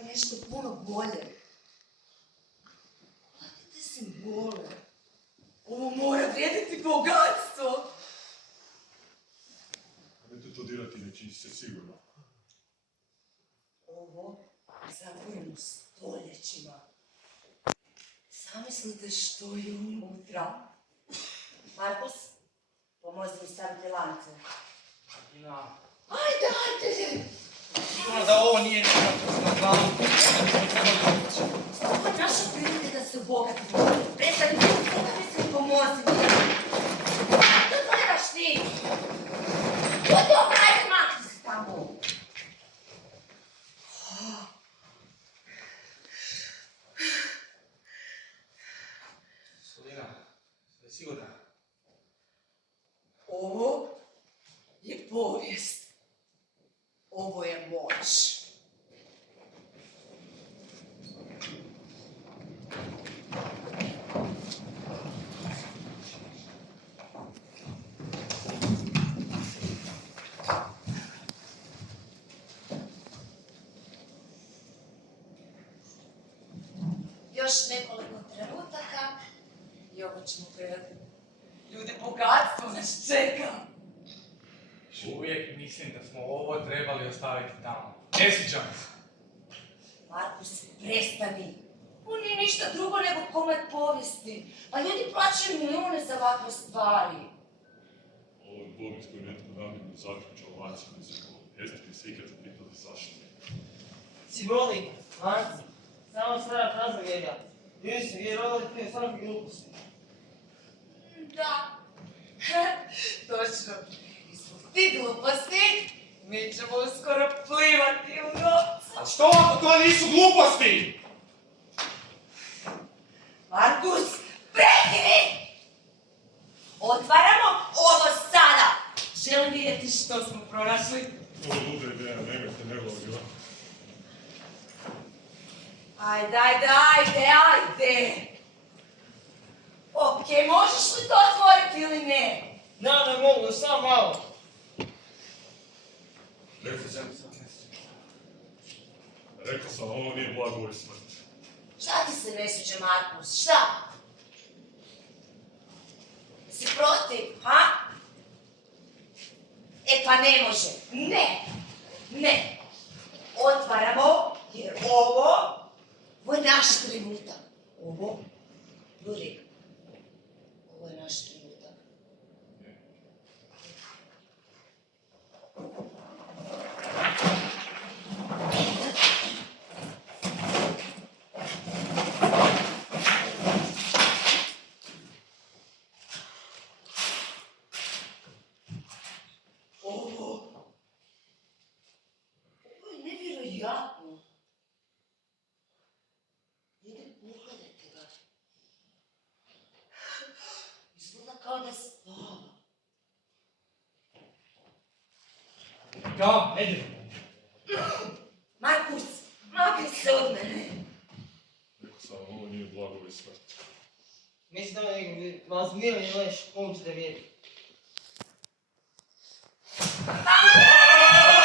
je nešto puno bolje. Platite simbole. Ovo mora vrijediti bogatstvo. Nemojte to dirati, neći se sigurno. Ovo zavojeno stoljećima. Zamislite što je unutra. Markus, pomozi mi staviti lance. Ina, Ajde! sigurno da ovo nije nekako na glavu. Ovo je naša prilika da se obogatimo. Prestani, mi se pomozi mi. Što gledaš ti? Gotovo, ajde, makni se tamo. Solina, sve sigurno? Ovo je povijest. Ovo je moć. Još nekoliko trenutaka i ovo ćemo gledati. Ljudi, bogatstvo nas čeka. Uvijek mislim da smo ovo trebali ostaviti tamo. Ne sviđa mi se. Markus, prestani. Ovo nije ništa drugo nego komad povijesti. Pa ljudi plaćaju milijune za ovakve stvari. Ovo je povijest koju netko namjerno zaključao lancima iz okolo. Jeste li se ikad zapitali zašto? Simboli, lanci, samo stara tragedija. Ljudi su vjerovali prije svake gluposti. Da. Točno. I zbog tih gluposti mi ćemo uskoro plivati u novcu. A što ako to nisu gluposti? Markus, prekini! Otvaramo ovo sada! Želim vidjeti što smo pronašli. Ovo je luda ideja, nemojte nevlogila. Ajde! Okej, možeš li to otvoriti ili ne? Ne mogu, samo malo. Rekao sam, ovo nije blago i smrt. Šta ti se ne sviđa, Markus? Šta? Si protiv, ha? E pa ne može. Ne. Otvaramo, jer ovo je naš trenutak. Ljudi, ovo je naš trenutak. Ovo je nevjerojatno. Ljudi, pogledajte ga. Izgleda kao da spava. Kao, ajde. Markus, makni se od mene. Rekao sam, ovo nije blago i smrt. Mislim da vas mirni leš, pomoći da vjeri. Aaaa!